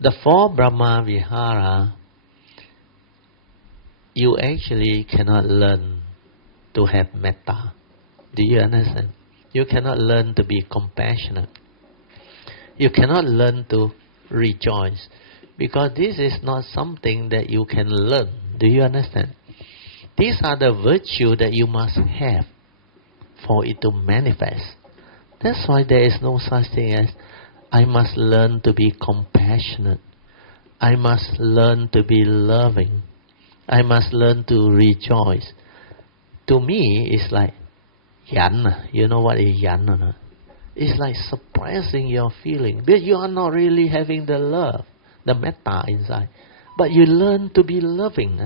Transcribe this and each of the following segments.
The four Brahma Vihara, you actually cannot learn to have metta. Do you understand? You cannot learn to be compassionate. You cannot learn to rejoice. Because this is not something that you can learn. Do you understand? These are the virtues that you must have for it to manifest. That's why there is no such thing as, I must learn to be compassionate. I must learn to be loving. I must learn to rejoice. To me, it's like yan. You know what is yan or not? It's like suppressing your feeling. But you are not really having the love, the metta inside. But you learn to be loving.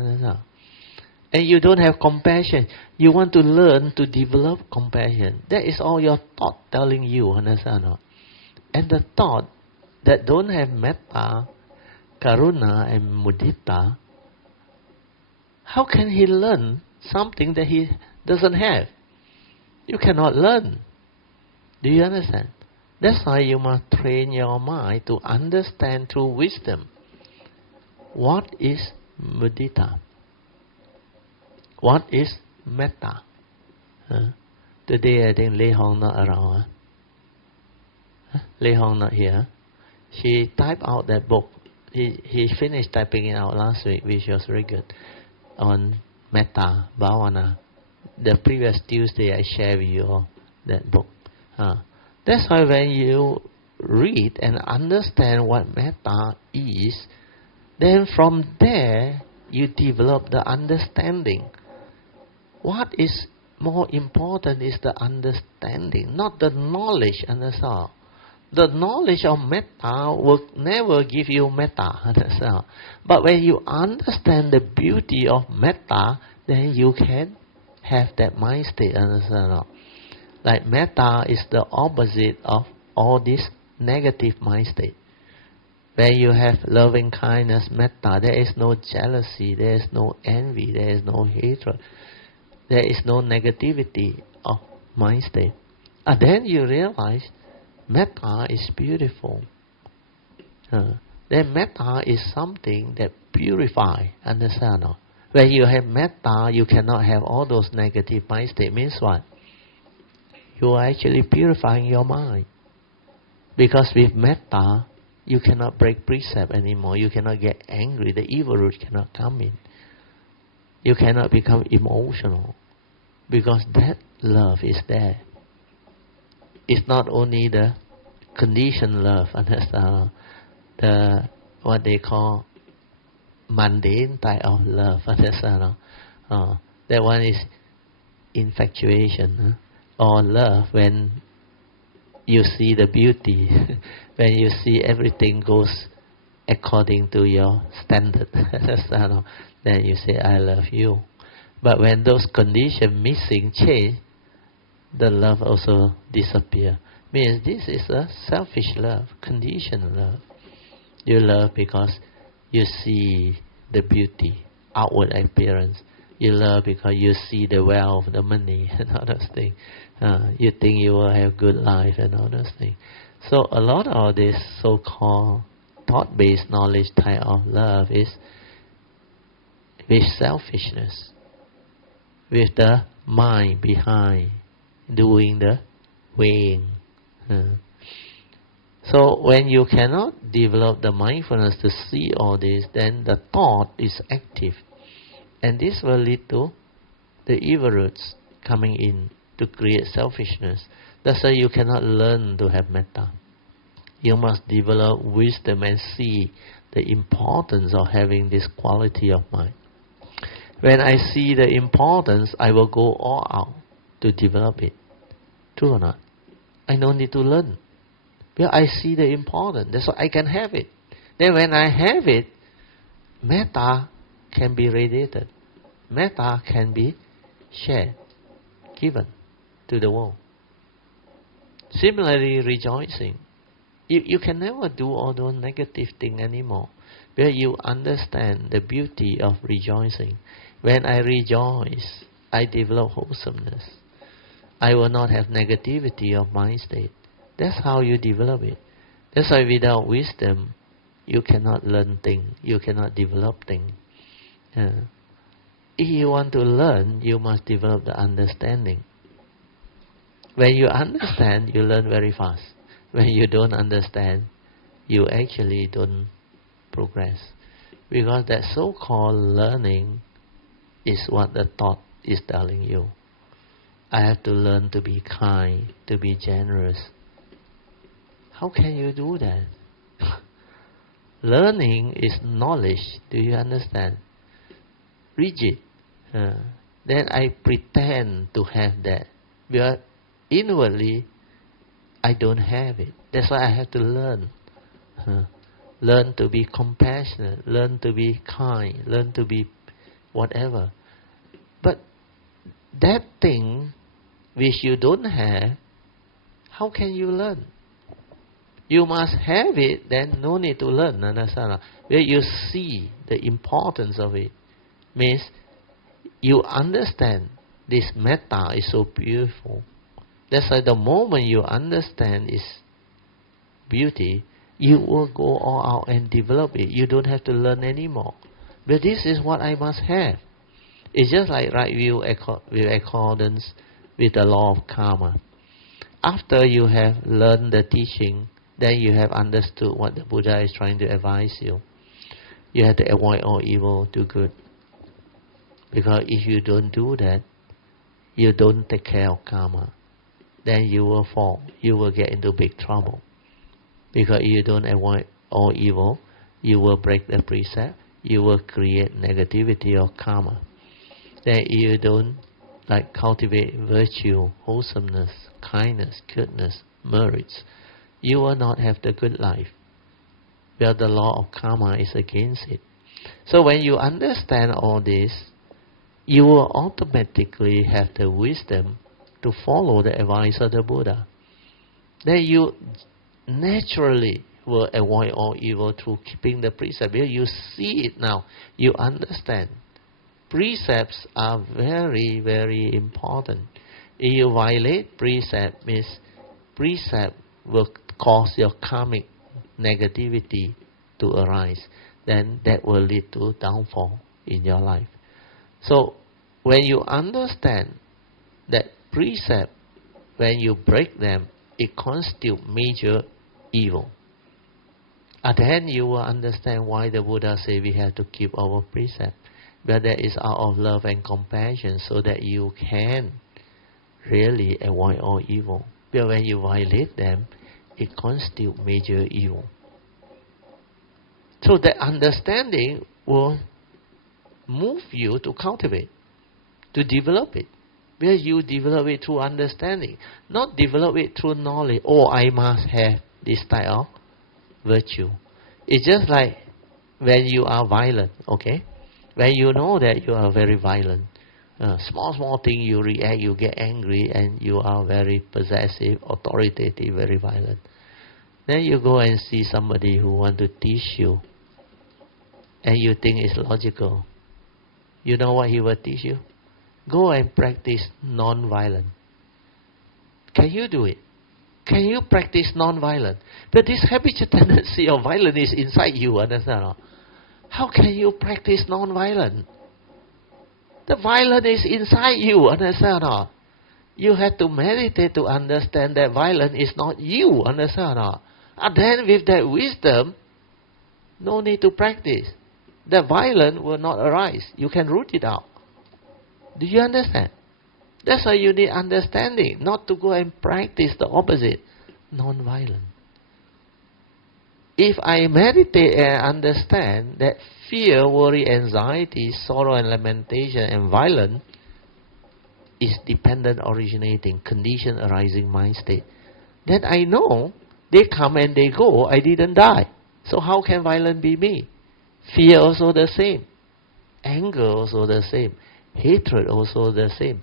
And you don't have compassion. You want to learn to develop compassion. That is all your thought telling you. Understand? And the thought that don't have metta, karuna and mudita, how can he learn something that he doesn't have? You cannot learn. Do you understand? That's why you must train your mind to understand through wisdom. What is mudita? What is metta? Today I think Lei Hong not around. Lei Hong not here. She typed out that book. He finished typing it out last week, which was very good, on metta, bhavana. The previous Tuesday I shared with you all that book. That's why when you read and understand what metta is, then from there you develop the understanding. What is more important is the understanding, not the knowledge. Understand? The knowledge of metta will never give you metta. Understand? But when you understand the beauty of metta, then you can have that mind state. Understand? Like metta is the opposite of all this negative mind state. When you have loving kindness, metta, there is no jealousy, there is no envy, there is no hatred. There is no negativity of mind state. And then you realize metta is beautiful. Then metta is something that purifies. Understand? When you have metta, you cannot have all those negative mind state. Means what? You are actually purifying your mind. Because with metta, you cannot break precept anymore. You cannot get angry. The evil root cannot come in. You cannot become emotional. Because that love is there. It's not only the conditioned love, understand? The what they call mundane type of love, understand? That one is infatuation, or love when you see the beauty, when you see everything goes according to your standard, understand? Then you say, I love you. But when those conditions missing change, the love also disappear. Means this is a selfish love, conditioned love. You love because you see the beauty, outward appearance. You love because you see the wealth, the money, and all those things. You think you will have good life and all those things. So a lot of this so-called thought-based knowledge type of love is with selfishness, with the mind behind doing the weighing. So when you cannot develop the mindfulness to see all this, then the thought is active. And this will lead to the evil roots coming in to create selfishness. That's why you cannot learn to have metta. You must develop wisdom and see the importance of having this quality of mind. When I see the importance, I will go all out to develop it. True or not? I don't need to learn. Because I see the importance. That's why I can have it. Then when I have it, metta can be radiated. Metta can be shared, given to the world. Similarly, rejoicing. You can never do all those negative things anymore. Where you understand the beauty of rejoicing. When I rejoice, I develop wholesomeness. I will not have negativity of mind state. That's how you develop it. That's why without wisdom, you cannot learn things, you cannot develop things. If you want to learn, you must develop the understanding. When you understand, you learn very fast. When you don't understand, you actually don't progress. Because that so-called learning is what the thought is telling you. I have to learn to be kind, to be generous. How can you do that? Learning is knowledge. Do you understand? Rigid. Then I pretend to have that. But inwardly, I don't have it. That's why I have to learn. Learn to be compassionate. Learn to be kind. Learn to be whatever. But that thing which you don't have, how can you learn? You must have it, then no need to learn. Understand? Where you see the importance of it means you understand this metta is so beautiful. That's why the moment you understand its beauty, you will go all out and develop it. You don't have to learn anymore. But this is what I must have. It's just like right view with accordance with the law of karma. After you have learned the teaching, then you have understood what the Buddha is trying to advise you. You have to avoid all evil, do good. Because if you don't do that, you don't take care of karma, then you will fall. You will get into big trouble. Because if you don't avoid all evil, you will break the precept, you will create negativity or karma. Then if you don't cultivate virtue, wholesomeness, kindness, goodness, merits, you will not have the good life. Where the law of karma is against it. So when you understand all this, you will automatically have the wisdom to follow the advice of the Buddha. Then you naturally will avoid all evil through keeping the precept. You see it now. You understand. Precepts are very, very important. If you violate precept, means precept will cause your karmic negativity to arise. Then that will lead to downfall in your life. So when you understand that precept, when you break them, it constitutes major evil. Then you will understand why the Buddha said we have to keep our precept. But that is out of love and compassion, so that you can really avoid all evil. But when you violate them, it constitutes major evil. So that understanding will move you to cultivate, to develop it. Where you develop it through understanding, not develop it through knowledge. Oh, I must have this type of virtue. It's just like when you are violent, okay? When you know that you are very violent, small thing you react, you get angry, and you are very possessive, authoritative, very violent. Then you go and see somebody who want to teach you, and you think it's logical. You know what he will teach you? Go and practice non-violence. Can you do it? Can you practice non-violence? But this habitual tendency of violence is inside you, understand? How can you practice non-violence? The violence is inside you, understand? You have to meditate to understand that violence is not you, understand? And then with that wisdom, no need to practice. The violence will not arise. You can root it out. Do you understand? That's why you need understanding, not to go and practice the opposite, non-violent. If I meditate and understand that fear, worry, anxiety, sorrow and lamentation and violence is dependent originating, condition arising mind state, then I know they come and they go, I didn't die. So how can violence be me? Fear also the same. Anger also the same. Hatred also the same.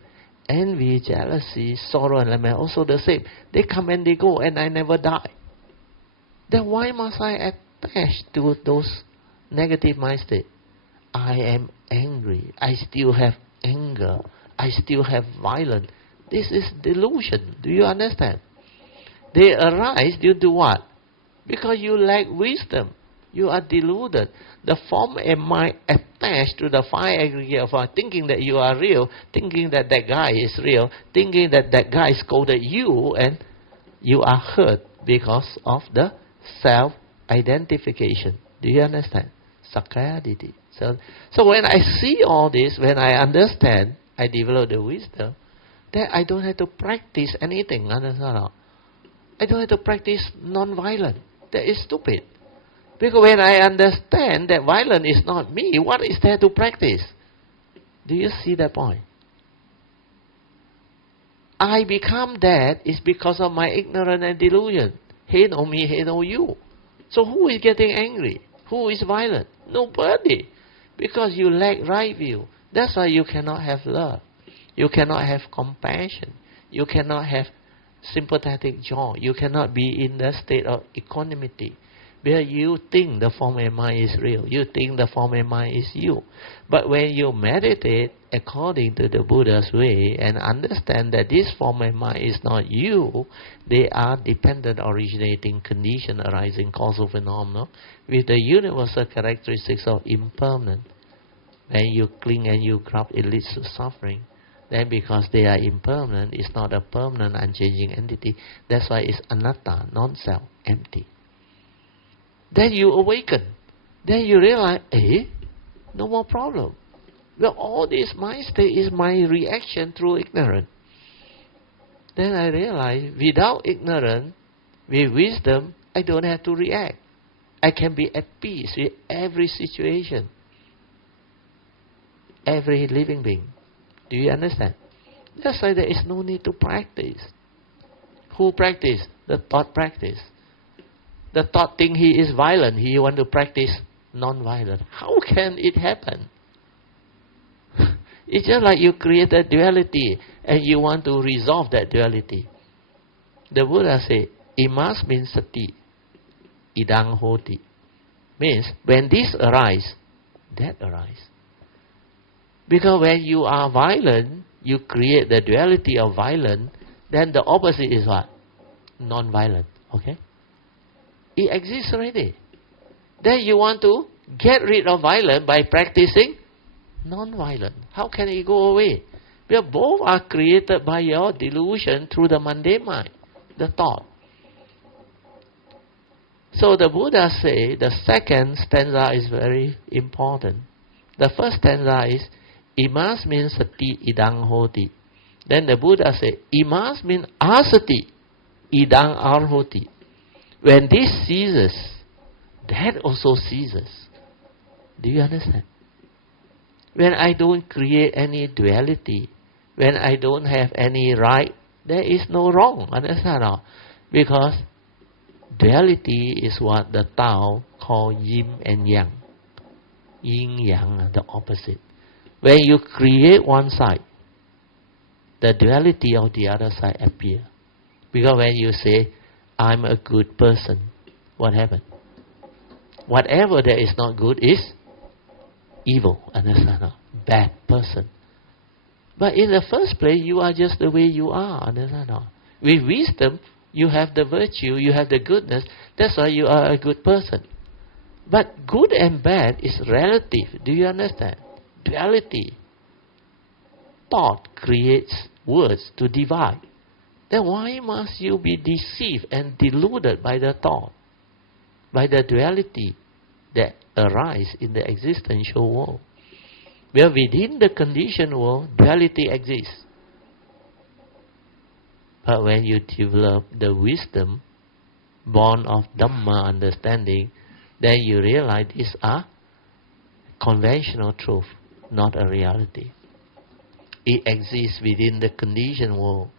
Envy, jealousy, sorrow and lament also the same. They come and they go and I never die. Then why must I attach to those negative mind states? I am angry. I still have anger. I still have violence. This is delusion. Do you understand? They arise due to what? Because you lack wisdom. You are deluded. The form and mind attached to the five aggregate of mind, thinking that you are real, thinking that that guy is real, thinking that that guy scolded you, and you are hurt because of the self-identification. Do you understand? Sakkaya-ditthi. So when I see all this, when I understand, I develop the wisdom, then I don't have to practice anything. Understand? I don't have to practice non-violence. That is stupid. Because when I understand that violence is not me, what is there to practice? Do you see that point? I become that is because of my ignorance and delusion. Hate on me, hate on you. So who is getting angry? Who is violent? Nobody. Because you lack right view. That's why you cannot have love. You cannot have compassion. You cannot have sympathetic joy. You cannot be in the state of equanimity, where you think the form and mind is real. You think the form and mind is you. But when you meditate according to the Buddha's way and understand that this form and mind is not you, they are dependent, originating, condition, arising, causal phenomena with the universal characteristics of impermanent. When you cling and you grab, it leads to suffering. Then because they are impermanent, it's not a permanent, unchanging entity. That's why it's anatta, non-self, empty. Then you awaken. Then you realize, no more problem. Well, all this mind state is my reaction through ignorance. Then I realize, without ignorance, with wisdom, I don't have to react. I can be at peace with every situation, every living being. Do you understand? That's why there is no need to practice. Who practice? The thought practice. The thought think he is violent. He want to practice non-violent. How can it happen? It's just like you create a duality and you want to resolve that duality. The Buddha said, imas means sati, idang hoti. Means when this arises, that arises. Because when you are violent, you create the duality of violence, then the opposite is what? Non-violent. Okay? It exists already. Then you want to get rid of violence by practicing non-violent. How can it go away? Because both are created by your delusion through the mundane mind, the thought. So the Buddha say the second stanza is very important. The first stanza is imas means sati idang hoti. Then the Buddha said, imas means asati idang arhoti. When this ceases, that also ceases. Do you understand? When I don't create any duality, when I don't have any right, there is no wrong. Understand? Because duality is what the Tao call yin and yang. Yin yang, the opposite. When you create one side, the duality of the other side appears. Because when you say, I'm a good person, what happened? Whatever that is not good is evil. Understand? Bad person. But in the first place, you are just the way you are. Understand? With wisdom, you have the virtue, you have the goodness. That's why you are a good person. But good and bad is relative. Do you understand? Duality. Thought creates words to divide. Then why must you be deceived and deluded by the thought, by the duality that arises in the existential world? Where within the conditioned world, duality exists. But when you develop the wisdom born of Dhamma understanding, then you realize these are conventional truth, not a reality. It exists within the conditioned world,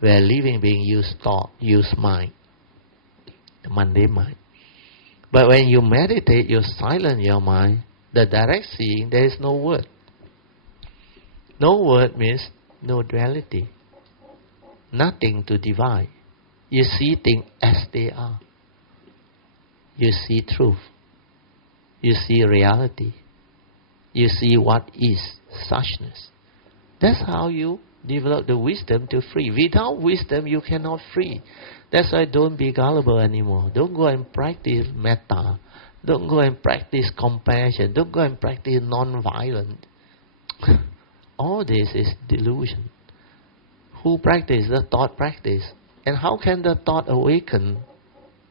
where living beings use thought, use mind, the mundane mind. But when you meditate, you silence your mind, the direct seeing, there is no word. No word means no duality. Nothing to divide. You see things as they are. You see truth. You see reality. You see what is suchness. That's how you develop the wisdom to free. Without wisdom, you cannot free. That's why don't be gullible anymore. Don't go and practice metta. Don't go and practice compassion. Don't go and practice non-violence. All this is delusion. Who practice? The thought practice. And how can the thought awaken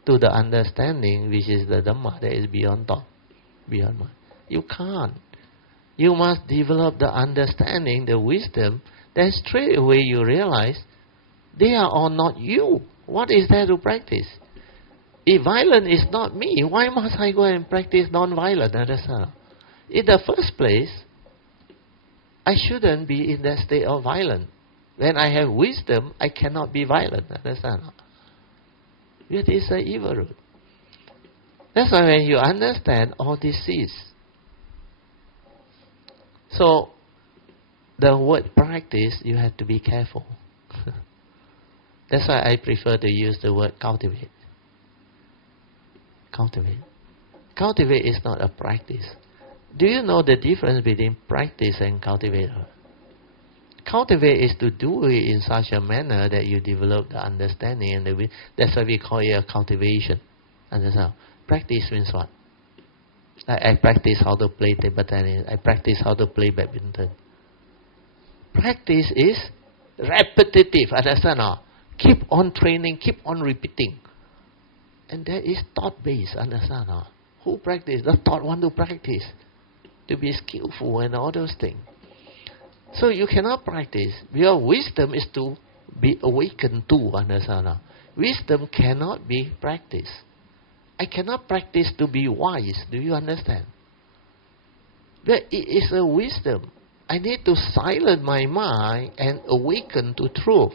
to the understanding which is the Dhamma that is beyond thought, beyond mind? You can't. You must develop the understanding, the wisdom, then straight away you realize they are all not you. What is there to practice? If violence is not me, why must I go and practice non-violence? Understand? In the first place, I shouldn't be in that state of violence. When I have wisdom, I cannot be violent. Understand? It is an evil root. That's why when you understand all this is. So, the word practice, you have to be careful. That's why I prefer to use the word cultivate. Cultivate. Cultivate is not a practice. Do you know the difference between practice and cultivate? Cultivate is to do it in such a manner that you develop the understanding, and that's why we call it a cultivation. Understand? Practice means what? I practice how to play table tennis. I practice how to play badminton. Practice is repetitive. Understand? Keep on training, keep on repeating. And that is thought-based. Understand? Who practice? The thought want to practice. To be skillful and all those things. So you cannot practice. Your wisdom is to be awakened to. Understand? Wisdom cannot be practiced. I cannot practice to be wise. Do you understand? But it is a wisdom. I need to silence my mind and awaken to truth.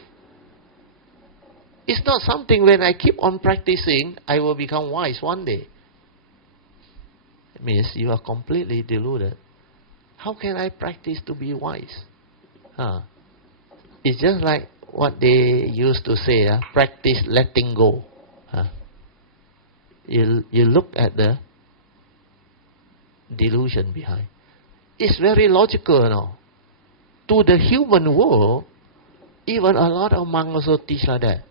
It's not something when I keep on practicing, I will become wise one day. It means you are completely deluded. How can I practice to be wise? It's just like what they used to say, practice letting go. You look at the delusion behind. It's very logical, no? To the human world, even a lot of monks also teach like that.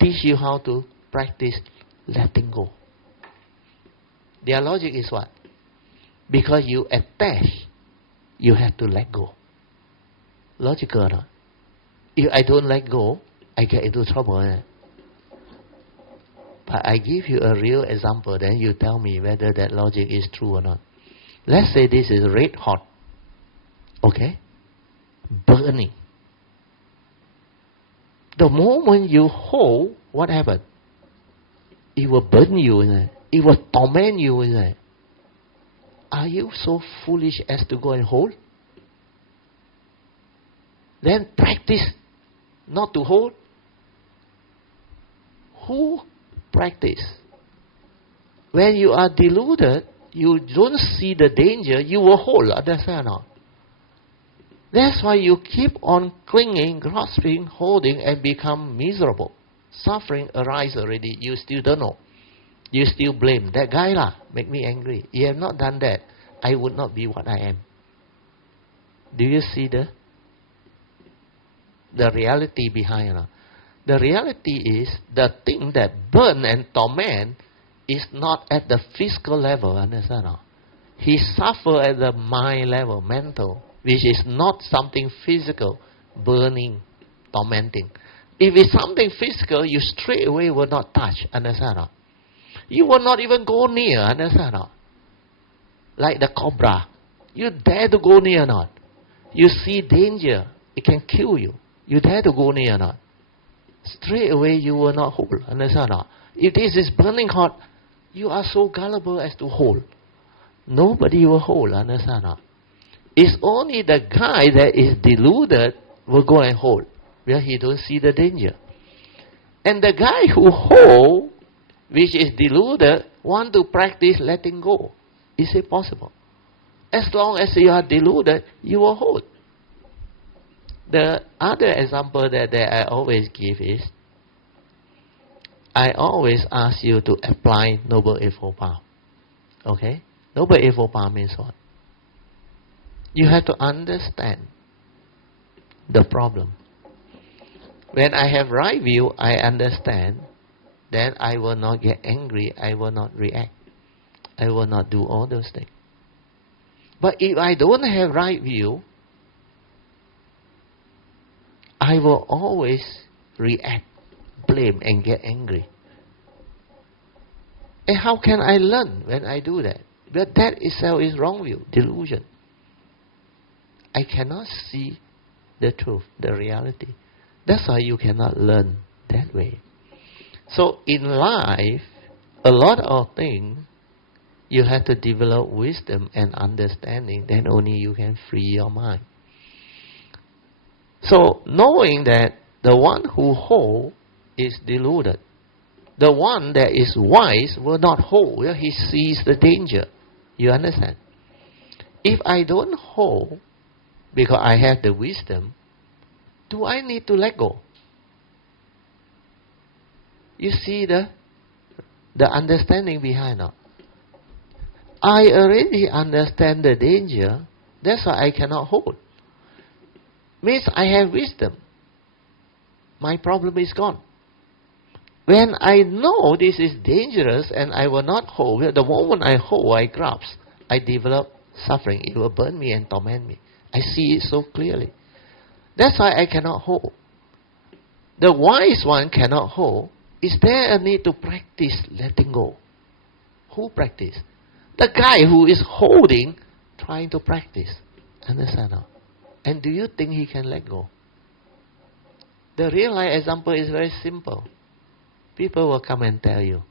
Teach you how to practice letting go. Their logic is what? Because you attach, you have to let go. Logical, no? If I don't let go, I get into trouble. But I give you a real example, then you tell me whether that logic is true or not. Let's say this is red hot. Okay? Burning. The moment you hold, what happened? It will burn you. It will torment you. Are you so foolish as to go and hold? Then practice not to hold. Who practice? When you are deluded, you don't see the danger, you will hold. Understand or not? That's why you keep on clinging, grasping, holding, and become miserable. Suffering arises already. You still don't know. You still blame. That guy make me angry. You have not done that, I would not be what I am. Do you see the reality behind? The reality is the thing that burn and torment is not at the physical level. Understand? He suffer at the mind level, mental, which is not something physical, burning, tormenting. If it's something physical, you straight away will not touch. Understand? You will not even go near. Understand? Like the cobra. You dare to go near or not? You see danger, it can kill you. You dare to go near or not? Straight away you will not hold. Understand? If this is burning hot, you are so gullible as to hold. Nobody will hold. Understand? It's only the guy that is deluded will go and hold, where he don't see the danger. And the guy who hold, which is deluded, want to practice letting go. Is it possible? As long as you are deluded, you will hold. The other example that I always give is, I always ask you to apply Noble Eightfold Path. Okay? Noble Eightfold Path means what? You have to understand the problem. When I have right view, I understand, then I will not get angry, I will not react. I will not do all those things. But if I don't have right view, I will always react, blame, and get angry. And how can I learn when I do that? But that itself is wrong view, delusion. I cannot see the truth, the reality. That's why you cannot learn that way. So in life, a lot of things, you have to develop wisdom and understanding, then only you can free your mind. So knowing that the one who holds is deluded. The one that is wise will not hold. He sees the danger. You understand? If I don't hold, because I have the wisdom, do I need to let go? You see the understanding behind it. I already understand the danger, that's why I cannot hold. Means I have wisdom. My problem is gone. When I know this is dangerous and I will not hold, the moment I hold, I grasp, I develop suffering. It will burn me and torment me. I see it so clearly. That's why I cannot hold. The wise one cannot hold. Is there a need to practice letting go? Who practice? The guy who is holding, trying to practice. Understand now? And do you think he can let go? The real life example is very simple. People will come and tell you,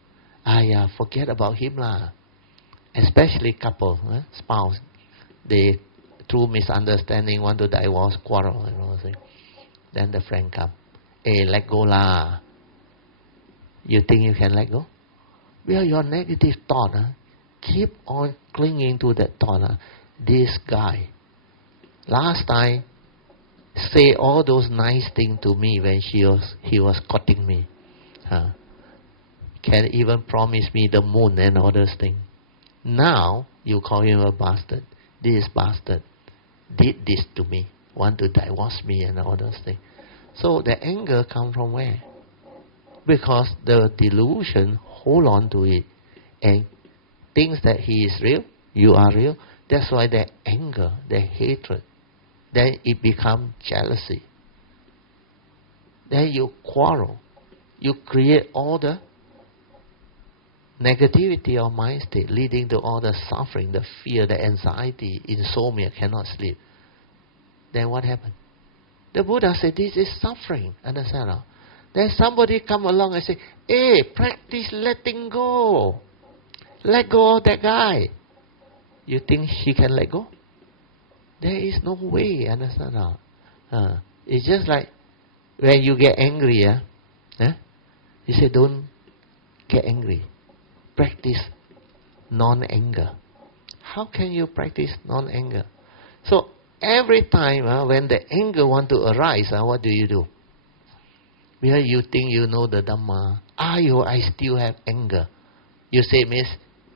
forget about him lah. Especially couple, spouse. They, through misunderstanding, want to divorce, quarrel, Then the friend come, hey, let go lah. You think you can let go? Well, your negative thought, keep on clinging to that thought. This guy, last time, say all those nice things to me when he was courting me. Can even promise me the moon and all those things. Now, you call him a bastard. This bastard did this to me, want to divorce me and all those things. So the anger comes from where? Because the delusion hold on to it and thinks that he is real, you are real. That's why the anger, the hatred, then it becomes jealousy. Then you quarrel. You create all the negativity of mind state, leading to all the suffering, the fear, the anxiety, insomnia, cannot sleep. Then what happened? The Buddha said, this is suffering. Understand? Then somebody come along and say, hey, practice letting go. Let go of that guy. You think he can let go? There is no way. Understand? It's just like when you get angry, you say, don't get angry. Practice non-anger. How can you practice non-anger? So every time when the anger want to arise, what do? Because you think you know the Dhamma. I still have anger. You say, means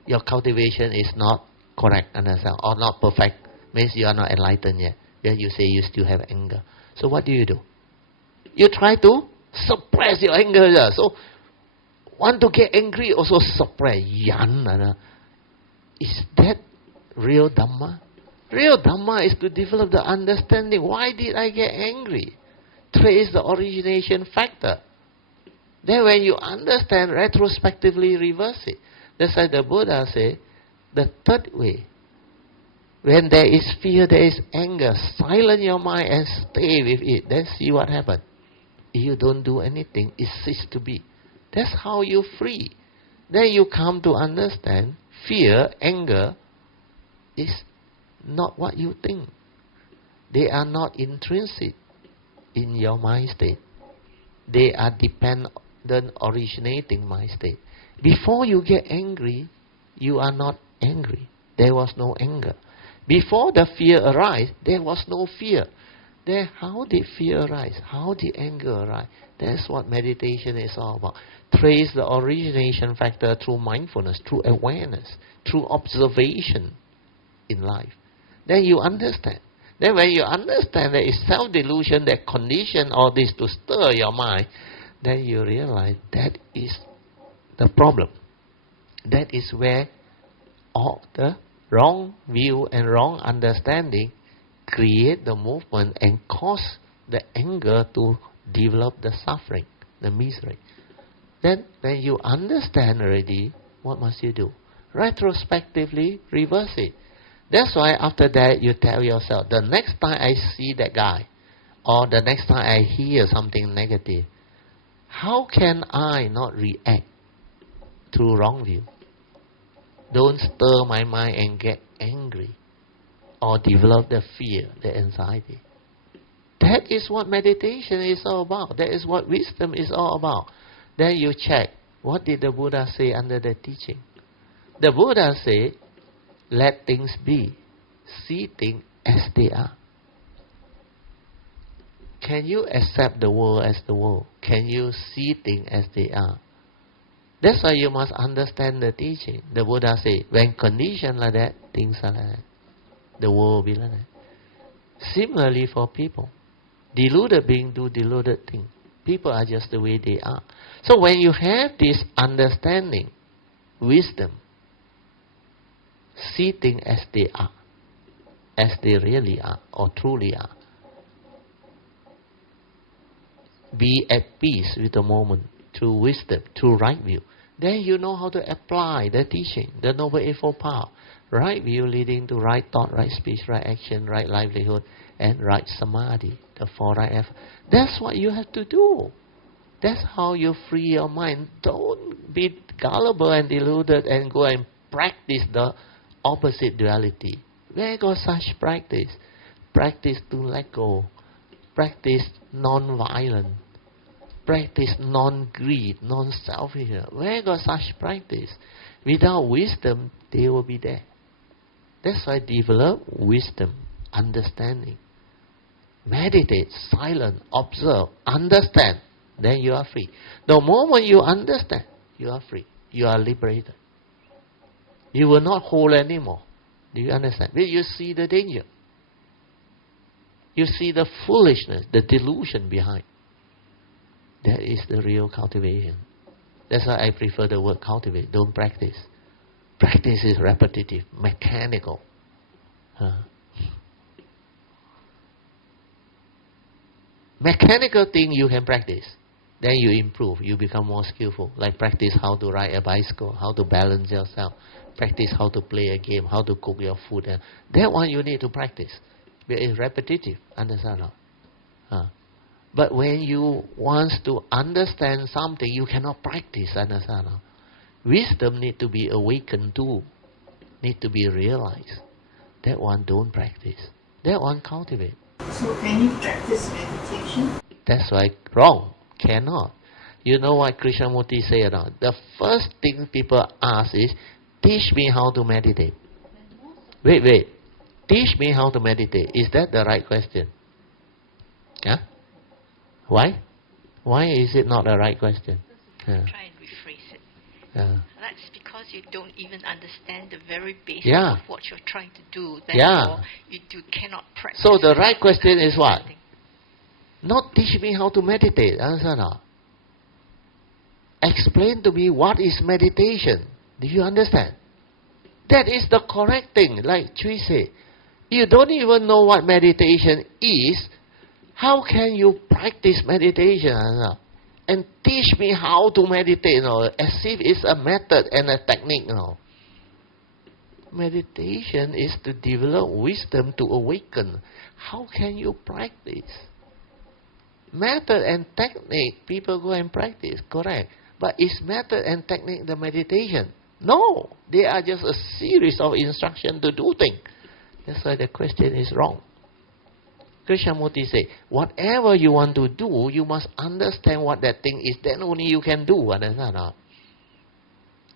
your cultivation is not correct, understand, or not perfect. Means you are not enlightened yet. Then you say you still have anger. So what do? You try to suppress your anger. So want to get angry, also suppress. Yan. Is that real Dhamma? Real Dhamma is to develop the understanding. Why did I get angry? Trace the origination factor. Then when you understand, retrospectively reverse it. That's why the Buddha said, the third way, when there is fear, there is anger, silence your mind and stay with it. Then see what happens. If you don't do anything, it ceases to be. That's how you free. Then you come to understand fear, anger is not what you think. They are not intrinsic in your mind state. They are dependent originating mind state. Before you get angry, you are not angry. There was no anger. Before the fear arise, there was no fear. Then how did fear arise? How did anger arise? That's what meditation is all about. Trace the origination factor through mindfulness, through awareness, through observation in life. Then you understand. Then when you understand that it's self-delusion that condition all this to stir your mind, then you realize that is the problem. That is where or the wrong view and wrong understanding create the movement and cause the anger to develop the suffering, the misery. Then when you understand already, what must you do? Retrospectively reverse it. That's why after that you tell yourself, the next time I see that guy, or the next time I hear something negative, how can I not react through wrong view? Don't stir my mind and get angry or develop the fear, the anxiety. That is what meditation is all about. That is what wisdom is all about. Then you check, what did the Buddha say under the teaching? The Buddha said, let things be. See things as they are. Can you accept the world as the world? Can you see things as they are? That's why you must understand the teaching. The Buddha said, when conditions like that, things are like that. The world will be like that. Similarly for people. Deluded beings do deluded things. People are just the way they are. So when you have this understanding, wisdom, see things as they are, as they really are, or truly are. Be at peace with the moment, through wisdom, through right view. Then you know how to apply the teaching, the Noble Eightfold Path. Right view leading to right thought, right speech, right action, right livelihood, and right samadhi, the four right efforts. That's what you have to do. That's how you free your mind. Don't be gullible and deluded and go and practice the opposite duality. Where got such practice? Practice to let go. Practice non-violence. Practice non-greed, non-selfishness. Where got such practice? Without wisdom, they will be there. That's why develop wisdom, understanding. Meditate, silent, observe, understand. Then you are free. The moment you understand, you are free. You are liberated. You will not hold anymore. Do you understand? You see the danger. You see the foolishness, the delusion behind. That is the real cultivation. That's why I prefer the word cultivate. Don't practice. Practice is repetitive, mechanical. Mechanical thing you can practice. Then you improve. You become more skillful. Like practice how to ride a bicycle, how to balance yourself. Practice how to play a game, how to cook your food. That one you need to practice. But it's repetitive. Understand? But when you want to understand something, you cannot practice. Understand? Wisdom need to be awakened too. Need to be realized. That one don't practice. That one cultivate. So can you practice meditation? That's why wrong. Cannot. You know what Krishnamurti said? The first thing people ask is, teach me how to meditate. Wait. Teach me how to meditate. Is that the right question? Huh? Why? Why is it not the right question? Try and rephrase it. That's because you don't even understand the very basics of what you're trying to do. Therefore, you cannot practice. So the right question is what? Not teach me how to meditate. Understand? Explain to me what is meditation. Do you understand? That is the correct thing. Like Chui said, you don't even know what meditation is. How can you practice meditation? And teach me how to meditate, as if it's a method and a technique. Meditation is to develop wisdom, to awaken. How can you practice? Method and technique, people go and practice, correct. But is method and technique the meditation? No, they are just a series of instructions to do things. That's why the question is wrong. Krishnamurti said, whatever you want to do, you must understand what that thing is. Then only you can do. Understand?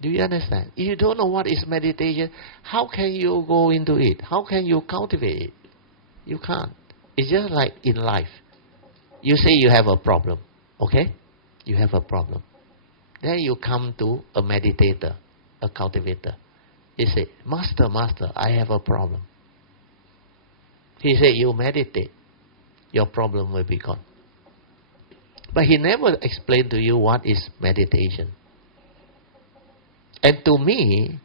Do you understand? If you don't know what is meditation, how can you go into it? How can you cultivate it? You can't. It's just like in life. You say you have a problem. Okay? You have a problem. Then you come to a meditator, a cultivator. He say, Master, I have a problem. He said, you meditate. Your problem will be gone. But he never explained to you what is meditation. And to me,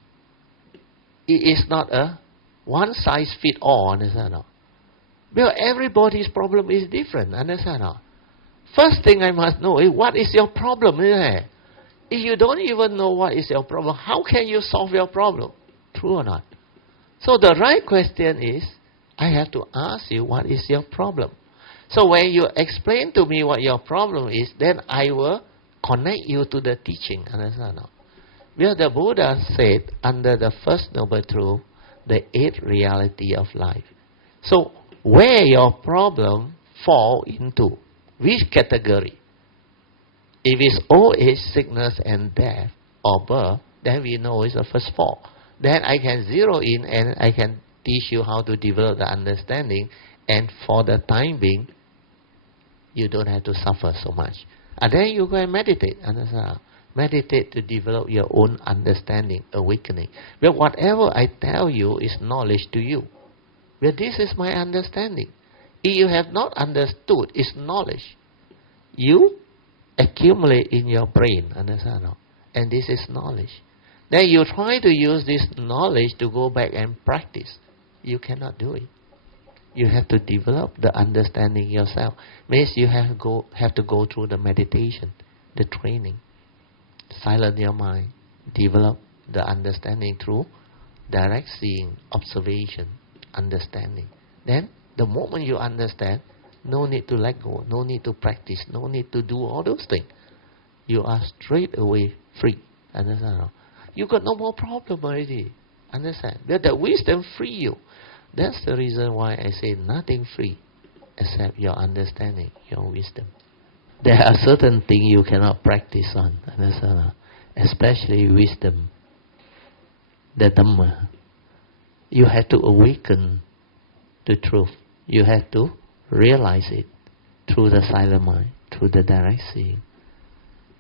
It is not a one size fit all, understand or not? Because everybody's problem is different, understand or not? First thing I must know is what is your problem, isn't it? If you don't even know what is your problem, how can you solve your problem? True or not? So the right question is, I have to ask you, what is your problem? So when you explain to me what your problem is, then I will connect you to the teaching, understand or not? Where the Buddha said, under the first noble truth, the eighth reality of life. So where your problem fall into, which category? If it's old age, sickness and death, or birth, then we know it's the first four. Then I can zero in and I can teach you how to develop the understanding, and for the time being, you don't have to suffer so much. And then you go and meditate, understand? Meditate to develop your own understanding, awakening. But whatever I tell you is knowledge to you. But this is my understanding. If you have not understood, it's knowledge. You accumulate in your brain, understand? And this is knowledge. Then you try to use this knowledge to go back and practice. You cannot do it. You have to develop the understanding yourself. Means you have to go through the meditation, the training. Silence your mind. Develop the understanding through direct seeing, observation, understanding. Then, the moment you understand, no need to let go, no need to practice, no need to do all those things. You are straight away free. Understand? You got no more problem already. Understand? That wisdom free you. That's the reason why I say nothing free except your understanding, your wisdom. There are certain things you cannot practice on. Understand? Especially wisdom. The Dhamma. You have to awaken the truth. You have to realize it through the silent mind, through the direct seeing.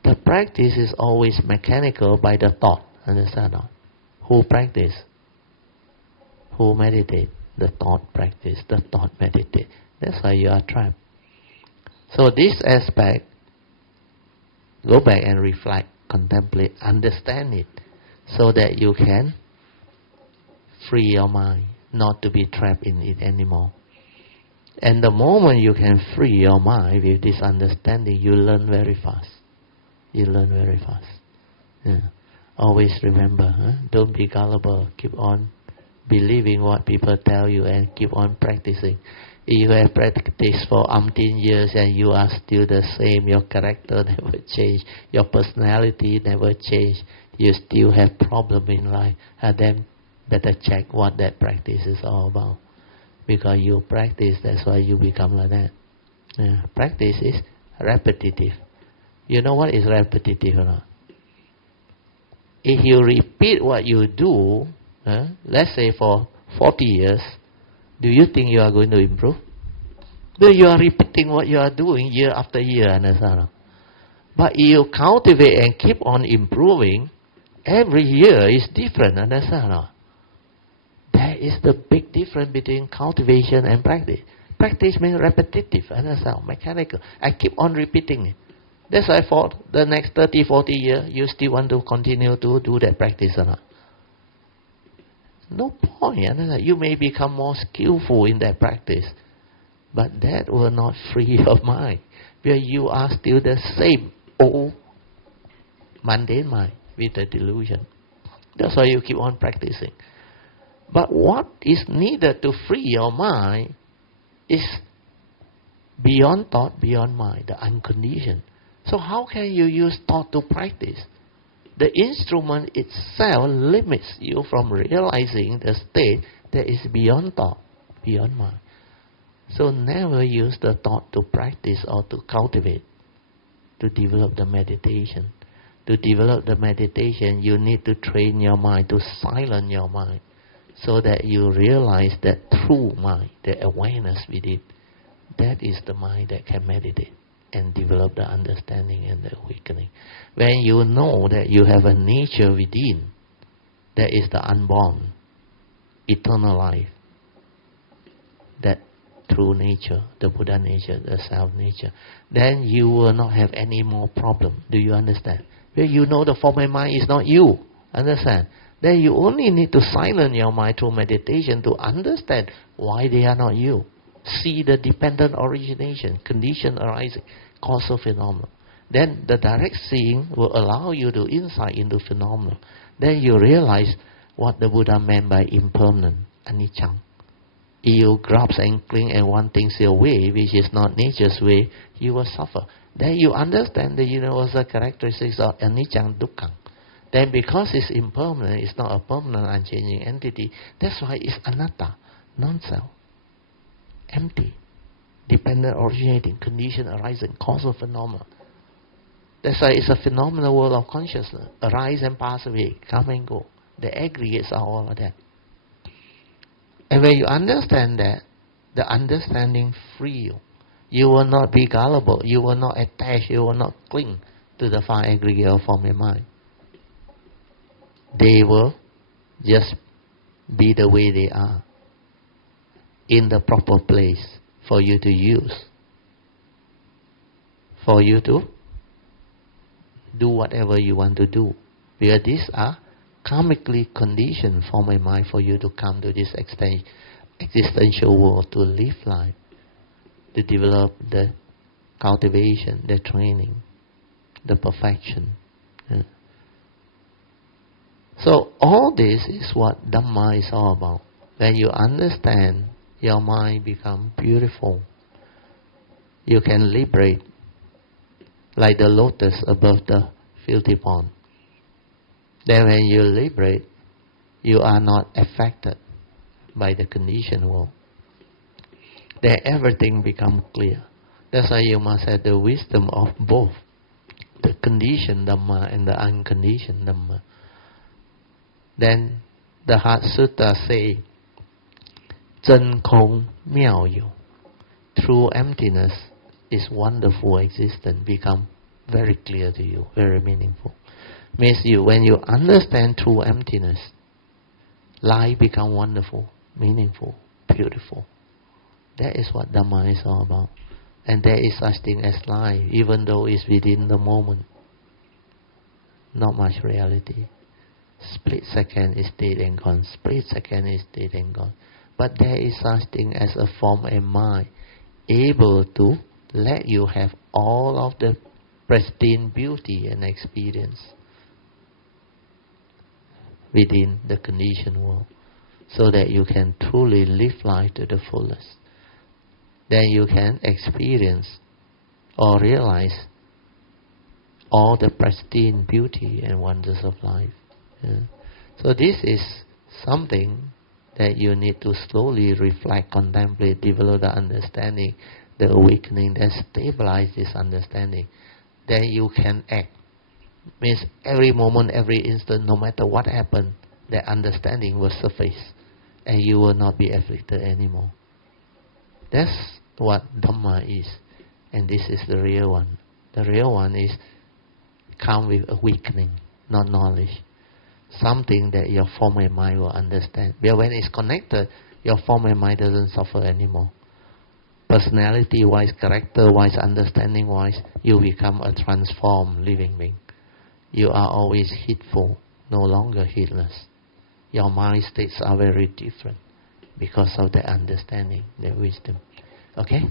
The practice is always mechanical by the thought. Understand not? Who practice? Who meditate? The thought practice. The thought meditate. That's why you are trapped. So this aspect, go back and reflect, contemplate, understand it, so that you can free your mind, not to be trapped in it anymore. And the moment you can free your mind with this understanding, you learn very fast. You learn very fast. Yeah. Always remember, don't be gullible. Keep on believing what people tell you and keep on practicing. If you have practiced for umpteen years and you are still the same, your character never changed, your personality never changed, you still have problem in life, then better check what that practice is all about. Because you practice, that's why you become like that. Yeah. Practice is repetitive. You know what is repetitive or not? If you repeat what you do, let's say for 40 years, do you think you are going to improve? Because you are repeating what you are doing year after year, understand? But if you cultivate and keep on improving, every year is different, understand? There is the big difference between cultivation and practice. Practice means repetitive, understand? Mechanical. I keep on repeating it. That's why for the next 30, 40 years, you still want to continue to do that practice or not? No point. Understand? You may become more skillful in that practice, but that will not free your mind. Because you are still the same old mundane mind with the delusion. That's why you keep on practicing. But what is needed to free your mind is beyond thought, beyond mind, the unconditioned. So how can you use thought to practice? The instrument itself limits you from realizing the state that is beyond thought, beyond mind. So never use the thought to practice or to cultivate, to develop the meditation. To develop the meditation, you need to train your mind, to silence your mind, so that you realize that true mind, the awareness with it, that is the mind that can meditate and develop the understanding and the awakening. When you know that you have a nature within, that is the unborn, eternal life, that true nature, the Buddha nature, the self nature, then you will not have any more problem. Do you understand? Well, you know the form of mind is not you. Understand? Then you only need to silence your mind through meditation to understand why they are not you. See the dependent origination, condition arising, causal phenomena. Then the direct seeing will allow you to insight into phenomena. Then you realize what the Buddha meant by impermanent, anicca. If you grasp and cling and want things your way, which is not nature's way, you will suffer. Then you understand the universal characteristics of anicca, dukkha. Then because it's impermanent, it's not a permanent, unchanging entity, that's why it's anatta, non-self, empty, dependent, originating, condition arising, causal phenomena. That's why it's a phenomenal world of consciousness, arise and pass away, come and go. The aggregates are all of that. And when you understand that, the understanding free you. You will not be gullible, you will not attach, you will not cling to the five aggregate of form and mind. They will just be the way they are, in the proper place for you to use, for you to do whatever you want to do. Because these are karmically conditioned form and mind for you to come to this existential world to live life, to develop the cultivation, the training, the perfection. Yeah. So all this is what Dhamma is all about. When you understand, your mind becomes beautiful. You can liberate like the lotus above the filthy pond. Then when you liberate, you are not affected by the conditioned world. Then everything becomes clear. That's why you must have the wisdom of both, the conditioned Dhamma and the unconditioned Dhamma. Then the Heart Sutta say, Zhen Kong Miao Yu. True emptiness is wonderful existence, become very clear to you, very meaningful. Means when you understand true emptiness, life become wonderful, meaningful, beautiful. That is what Dhamma is all about. And there is such thing as life, even though it's within the moment. Not much reality. Split second is dead and gone. Split second is dead and gone. But there is such thing as a form and mind able to let you have all of the pristine beauty and experience within the conditioned world, so that you can truly live life to the fullest. Then you can experience or realize all the pristine beauty and wonders of life. Yeah. So this is something that you need to slowly reflect, contemplate, develop the understanding, the awakening, then stabilize this understanding. Then you can act. Means every moment, every instant, no matter what happens, that understanding will surface and you will not be afflicted anymore. That's what Dhamma is. And this is the real one. The real one is come with awakening, not knowledge. Something that your form and mind will understand. But when it's connected, your form and mind doesn't suffer anymore. Personality-wise, character-wise, understanding-wise, you become a transformed living being. You are always heedful, no longer heedless. Your mind states are very different because of the understanding, the wisdom. Okay?